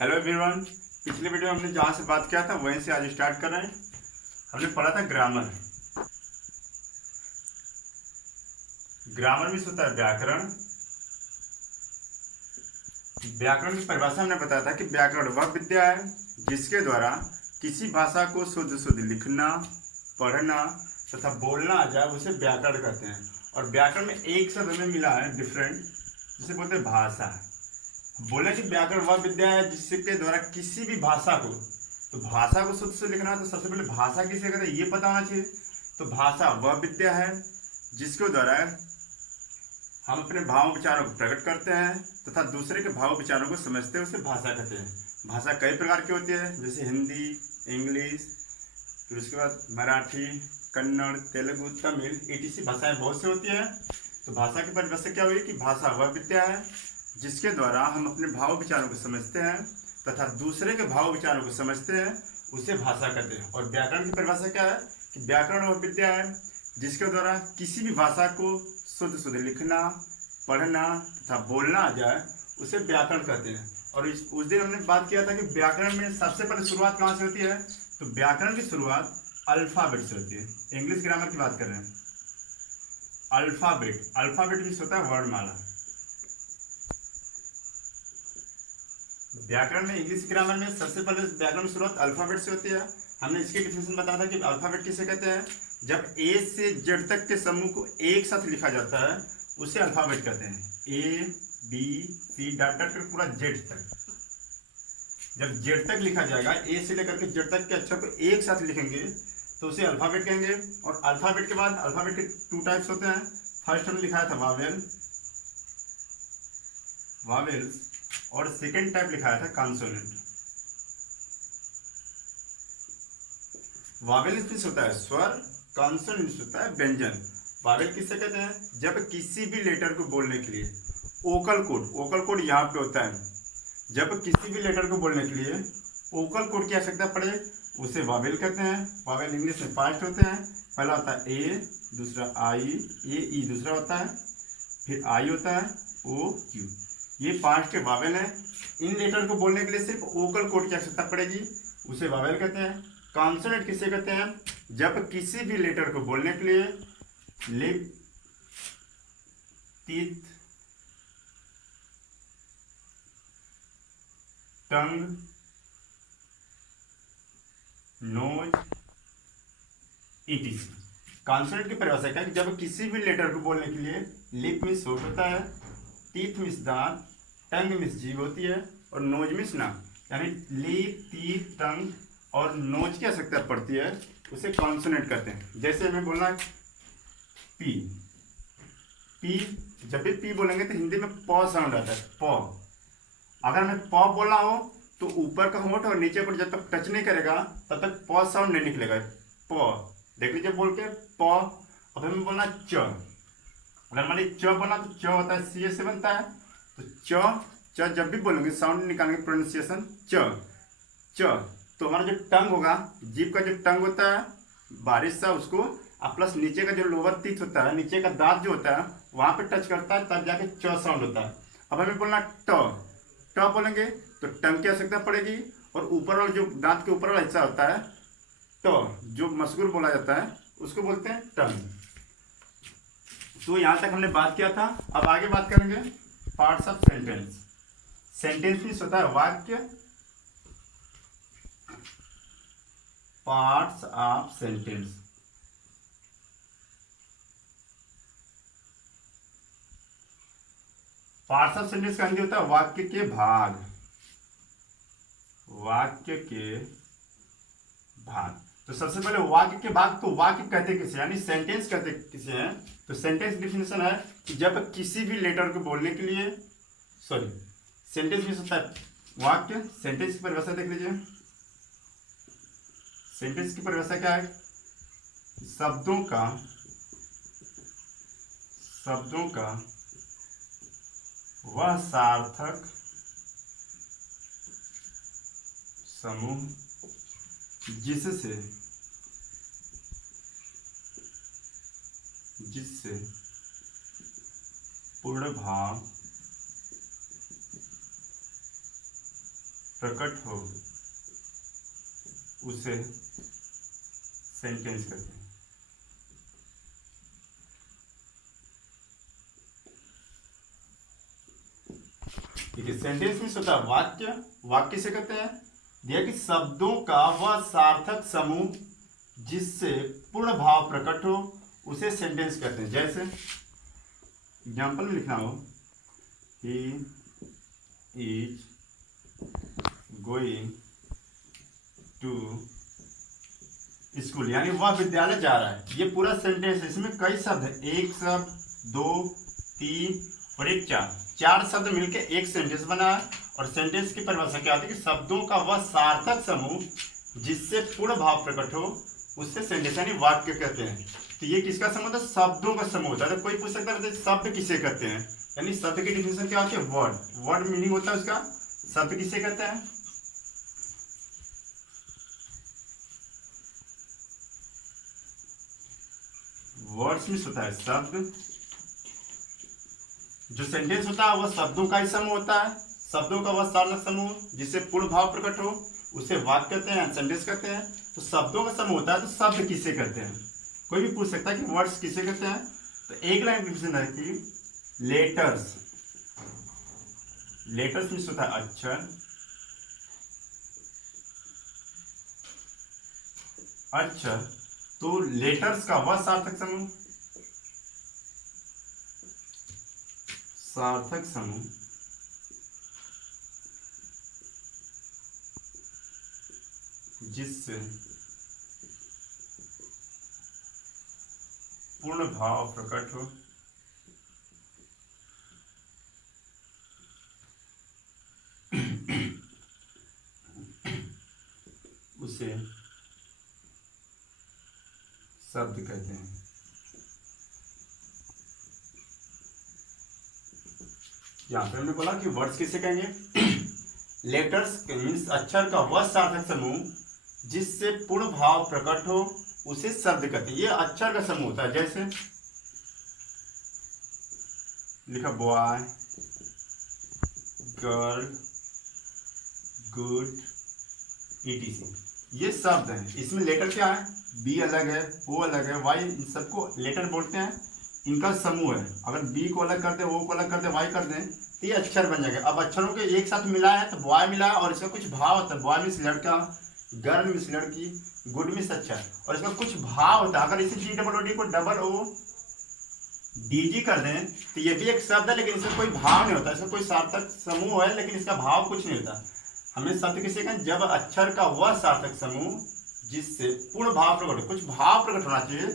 Hello everyone. पिछले video में हमने जहाँ से बात किया था वहीं से आज स्टार्ट कर रहे हैं। हमने पढ़ा था ग्रामर। ग्रामर में होता है व्याकरण। व्याकरण की परिभाषा हमने बताया था कि व्याकरण वह विद्या है जिसके द्वारा किसी भाषा को शुद्ध शुद्ध लिखना, पढ़ना तथा बोलना आ जाए उसे व्याकरण कहते हैं। और व्याकरण में एक शब्द हमें मिला है डिफरेंट, जिसे बोलते हैं भाषा। बोले कि व्याकरण वह विद्या है जिसके द्वारा किसी भी भाषा को, तो भाषा को शुद्ध से लिखना है तो सबसे पहले भाषा किसे कहते हैं ये पता होना चाहिए। तो भाषा वह विद्या है जिसके द्वारा हम अपने भाव विचारों को प्रकट करते हैं तथा दूसरे के भाव विचारों को समझते हैं, उसे भाषा कहते हैं। भाषा कई प्रकार की होती है, जैसे हिंदी, इंग्लिश, फिर उसके बाद मराठी, कन्नड़, तेलुगु, तमिल, etc भाषाएं बहुत सी होती है। तो भाषा की परिभाषा क्या हुई कि भाषा वह विद्या है जिसके द्वारा हम अपने भाव विचारों को समझते हैं तथा दूसरे के भाव विचारों को समझते हैं, उसे भाषा कहते हैं। और व्याकरण की परिभाषा क्या है कि व्याकरण वह विद्या है जिसके द्वारा किसी भी भाषा को शुद्ध शुद्ध लिखना, पढ़ना तथा बोलना आ जाए, उसे व्याकरण कहते हैं। और उस दिन हमने बात किया था कि व्याकरण में सबसे पहले शुरुआत कहाँ से होती है। तो व्याकरण की शुरुआत अल्फाबेट से होती है। इंग्लिश ग्रामर की बात कर रहे हैं। अल्फाबेट, अल्फाबेट भी होता है वर्णमाला। व्याकरण में, इंग्लिश ग्रामर में सबसे पहले व्याकरण की शुरुआत अल्फाबेट से होती है। हमने इसकी डिफिनेशन बताया था कि अल्फाबेट किसे कहते हैं, जब ए से जेड तक के समूह को एक साथ लिखा जाता है उसे अल्फाबेट कहते हैं। A B C dot dot कर पूरा जेड तक, जब जेड तक लिखा जाएगा, ए से लेकर के जेड तक के अक्षर को एक साथ लिखेंगे तो उसे अल्फाबेट कहेंगे। और अल्फाबेट के बाद अल्फाबेट के 2 टाइप्स होते हैं। फर्स्ट हमने लिखा था वावेल, वावेल्स, और सेकेंड टाइप लिखाया था कॉन्सोनेंट। वावेल होता है स्वर, कॉन्सोनेंट होता है व्यंजन। वावेल किसे कहते हैं, जब किसी भी लेटर को बोलने के लिए ओकल कोड, ओकल कोड यहाँ पे होता है, जब किसी भी लेटर को बोलने के लिए ओकल कोड की आवश्यकता पड़े उसे वावेल कहते हैं। वावेल इंग्लिश में 5 होते हैं। पहला होता है ए, दूसरा आई, ए ई दूसरा होता है, फिर आई होता है, ओ क्यू, ये 5 के वावेल हैं। इन लेटर को बोलने के लिए सिर्फ ओकल कोड की आवश्यकता पड़ेगी, उसे वावेल कहते हैं। कॉन्सोनेंट किसे कहते हैं, जब किसी भी लेटर को बोलने के लिए लिप, टीथ, टंग, नोज, etc। कॉन्सोनेंट की परिभाषा क्या है कि जब किसी भी लेटर को बोलने के लिए लिप मीन्स होठ होता है, टीथ मीन्स दांत, टंग मीन्स जीभ होती है, और नोज मीन्स नाक, यानी लिप, टीथ, टंग और नोज की आवश्यकता पड़ती है, उसे कॉन्सोनेंट कहते हैं। जैसे हमें बोलना है पी, पी, जब भी पी बोलेंगे तो हिंदी में प साउंड आता है, प। अगर हमें प बोलना हो तो ऊपर का होंठ और नीचे को जब तक टच नहीं करेगा तब तक प साउंड नहीं निकलेगा। प देख लीजिए बोल के प। अब हमें बोलना च, अगर मान लीजिए च बोलना तो च होता है, सी से बनता है, तो च जब भी बोलेंगे साउंड निकालेंगे प्रोनाउंसिएशन च। तो हमारा जो टंग होगा, जीभ का जो टंग होता है बारिश सा, उसको प्लस नीचे का जो लोअर टीथ होता है, नीचे का दांत जो होता है वहां पे टच करता है, तब जाके च साउंड होता है। अब हमें बोलना ट बोलेंगे तो टंग की आवश्यकता पड़ेगी, और ऊपर वाला जो दांत के ऊपर वाला हिस्सा होता है जो मसगुर बोला जाता है उसको बोलते हैं टंग। तो यहां तक हमने बात किया था। अब आगे बात करेंगे parts of sentence. Sentence means होता है वाक्य, parts of sentence. Parts of sentence का हिंदी होता है वाक्य के भाग, वाक्य के भाग। तो सबसे पहले वाक्य के भाग, तो वाक्य कहते किसे, यानी सेंटेंस कहते किसे हैं। तो सेंटेंस डिफिनेशन है कि जब किसी भी लेटर को बोलने के लिए, सॉरी, सेंटेंस मीन्स होता है वाक्य। सेंटेंस की परिभाषा देख लीजिए। सेंटेंस की परिभाषा क्या है, शब्दों का वह सार्थक समूह जिससे पूर्ण भाव प्रकट हो उसे सेंटेंस कहते हैं। ठीक है, सेंटेंस में होता है वाक्य। वाक्य से कहते हैं दिया कि शब्दों का वह सार्थक समूह जिससे पूर्ण भाव प्रकट हो उसे सेंटेंस कहते हैं। जैसे एग्जाम्पल में लिखना हो, he is going to school, यानी वह विद्यालय जा रहा है। ये पूरा सेंटेंस है, इसमें कई शब्द है, एक शब्द, दो, तीन और एक, चार शब्द मिलके एक सेंटेंस बना है। और सेंटेंस की परिभाषा क्या होती है कि शब्दों का वह सार्थक समूह जिससे पूर्ण भाव प्रकट हो उससे सेंटेंस यानी वाक्य कहते हैं। तो ये किसका समूह होता है? शब्दों का समूह होता है। तो कोई पूछ सकता है शब्द किसे कहते हैं, यानी शब्द की डिफिनेशन क्या होती है? वर्ड। वर्ड मीनिंग होता है उसका, शब्द किसे कहते हैं? वर्ड्स में होता है शब्द। जो सेंटेंस होता है वह शब्दों का ही समूह होता है। शब्दों का वह सार्थक समूह जिससे पूर्ण भाव प्रकट हो उसे वाक्य कहते हैं, सेंटेंस कहते हैं। तो शब्दों का समूह होता है, तो शब्द किसे कहते हैं? कोई भी पूछ सकता है कि वर्ड्स किसे कहते हैं। तो एक लाइन डिफिनेशन है कि लेटर्स। लेटर्स में होता है अक्षर। अक्षर तो लेटर्स का वह सार्थक समूह, सार्थक समूह जिससे पूर्ण भाव प्रकट हो उसे शब्द कहते हैं। यहाँ पे हमने बोला कि वर्ड्स किसे कहेंगे? लेटर्स मीन्स अक्षर का वह सार्थक समूह जिससे पूर्ण भाव प्रकट हो उसे शब्द कहते हैं। ये अक्षर का समूह होता है। जैसे लिखा बॉय, गर्ल, गुड, etc। ये शब्द हैं। इसमें लेटर क्या है? बी अलग है, ओ अलग है, वाई, इन सबको लेटर बोलते हैं। इनका समूह है। अगर बी को अलग कर दे, ओ को अलग कर दे, वाई कर दें तो ये अक्षर बन जाएगा। अब अक्षरों के एक साथ मिला है तो बॉय मिला है और इसका कुछ भाव होता है। बॉय मीन्स लड़का, गर्ल मीन्स लड़की, गुड मीन्स अच्छा, और इसका कुछ भाव होता है। अगर इसी जी डबल ओ डी को डबल ओ डी जी कर दें तो ये भी एक शब्द है, लेकिन इसका कोई भाव नहीं होता। इसका कोई सार्थक समूह है लेकिन इसका भाव कुछ नहीं होता। हमें शब्द किसे कहें? जब अक्षर का वह सार्थक समूह जिससे पूर्ण भाव प्रकट हो, कुछ भाव प्रकट होना चाहिए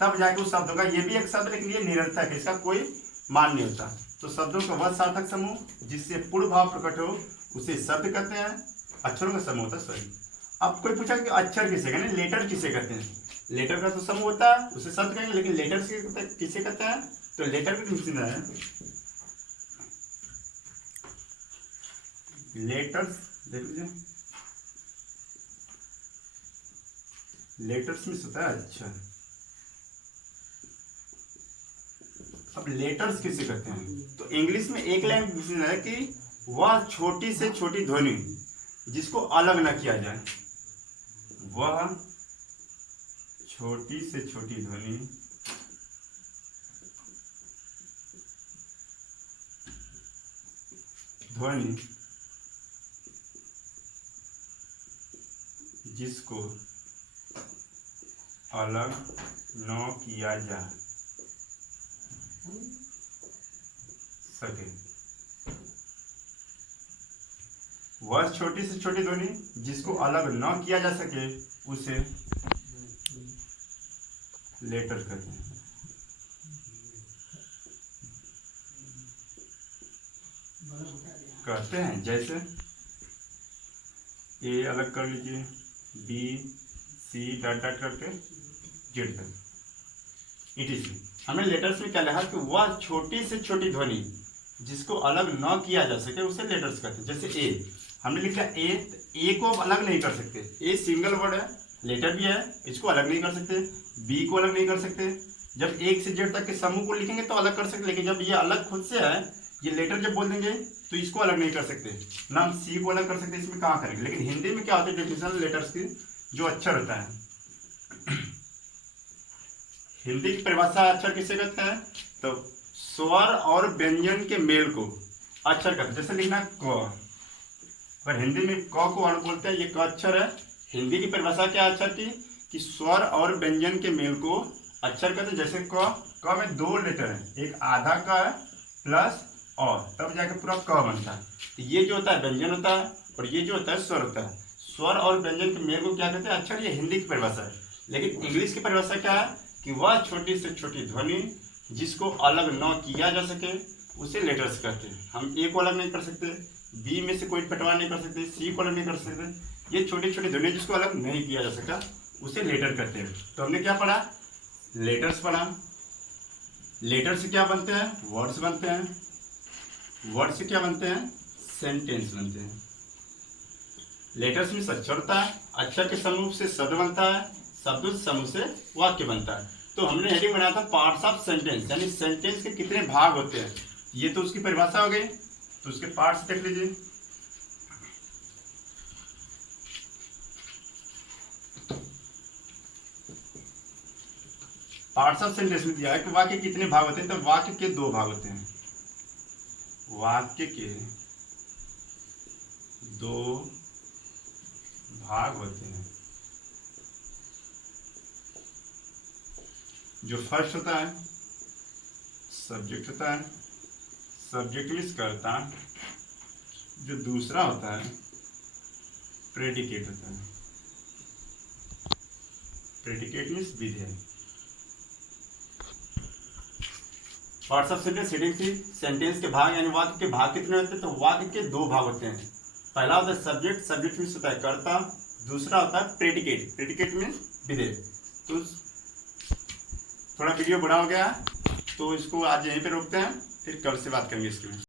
तब जाके उस शब्द का, ये भी एक शब्द लेकिन ये निरर्थक है, इसका कोई मान नहीं होता। तो शब्दों का वह सार्थक समूह जिससे पूर्ण भाव प्रकट हो उसे शब्द कहते हैं। अक्षरों का समूह होता है सही। अब कोई पूछा कि अक्षर किसे कहते हैं, लेटर किसे कहते हैं? लेटर का तो समूह होता है उसे शब्द कहेंगे, लेकिन लेटर किसे कहते हैं? तो लेटर की डिफिनेशन है लेटर्स। देख लीजिए, लेटर्स में होता है अक्षर। अब लेटर्स किसे कहते हैं? तो इंग्लिश में एक लाइन डिफिनेशन है कि वह छोटी से छोटी ध्वनि जिसको अलग न किया जाए। वह छोटी से छोटी ध्वनि जिसको अलग न किया जा सके। वह छोटी से छोटी ध्वनि जिसको अलग न किया जा सके उसे लेटर कहते हैं। कहते हैं जैसे ए अलग कर लीजिए, बी, सी डॉट डॉट करके जेड तक, etc। हमें लेटर्स में क्या लिखा कि वह छोटी से छोटी ध्वनि जिसको अलग न किया जा सके उसे लेटर्स कहते हैं। जैसे ए हमने लिखा ए, ए को अलग नहीं कर सकते, ए सिंगल वर्ड है, लेटर भी है, इसको अलग नहीं कर सकते। बी को अलग नहीं कर सकते। जब एक से जेड तक के समूह को लिखेंगे तो अलग कर सकते, लेकिन जब ये अलग खुद से है ये लेटर जब बोल देंगे तो इसको अलग नहीं कर सकते ना, हम सी को अलग कर सकते, इसमें कहाँ करेंगे। लेकिन हिंदी में क्या होता है डेफिनेशन लेटर्स की, जो अक्षर होता है हिंदी की परिभाषा अक्षर किसे कहते हैं, तो स्वर और व्यंजन के मेल को अक्षर कहते हैं। जैसे लिखना क, पर हिंदी में क को अण बोलते हैं, ये क अक्षर है। हिंदी की परिभाषा क्या है अक्षर की, कि स्वर और व्यंजन के मेल को अक्षर कहते हैं। जैसे क में 2 लेटर है, एक आधा का है प्लस और, तब जाके पूरा क बनता है। तो ये जो होता है व्यंजन होता है और ये जो होता है स्वर होता है। स्वर और व्यंजन के मेल को क्या कहते हैं अक्षर, ये हिंदी की परिभाषा है। लेकिन इंग्लिश की परिभाषा क्या है, कि वह छोटी से छोटी ध्वनि जिसको अलग न किया जा सके उसे लेटर्स कहते हैं। हम ए को अलग नहीं कर सकते, बी में से कोई बंटवारा नहीं कर सकते, सी को अलग नहीं कर सकते। ये छोटी छोटी ध्वनि जिसको अलग नहीं किया जा सका उसे लेटर कहते हैं। तो हमने क्या पढ़ा, लेटर्स पढ़ा। लेटर से क्या बनते हैं, वर्ड्स बनते हैं। वर्ड से क्या बनते हैं, सेंटेंस बनते हैं। लेटर्स में अक्षर होता है, अक्षर के समूह से शब्द बनता है, शब्दों से समूह से वाक्य बनता है। तो हमने हेडिंग बनाया था पार्ट्स ऑफ सेंटेंस, यानी सेंटेंस के कितने भाग होते हैं। ये तो उसकी परिभाषा हो गई, तो उसके पार्ट्स देख लीजिए। पार्ट्स ऑफ सेंटेंस में दिया है कि वाक्य कितने भाग होते हैं, तो वाक्य के 2 भाग होते हैं। वाक्य के 2 भाग होते हैं। जो फर्स्ट होता है सब्जेक्ट होता है, सब्जेक्ट मीन्स कर्ता। जो दूसरा होता है प्रेडिकेट होता है, प्रेडिकेट मीन्स विधेय। पार्ट्स ऑफ सेंटेंस हेडिंग थी सेंटेंस के भाग, यानी वाक्य के भाग कितने होते हैं, तो वाक्य के 2 भाग होते हैं। पहला होता है सब्जेक्ट, सब्जेक्ट मीन्स होता है कर्ता। दूसरा होता है प्रेडिकेट, प्रेडिकेट मीन्स विधेय। तो थोड़ा वीडियो बड़ा हो गया, तो इसको आज यहीं पे रोकते हैं, फिर कल से बात करेंगे इसके लिए।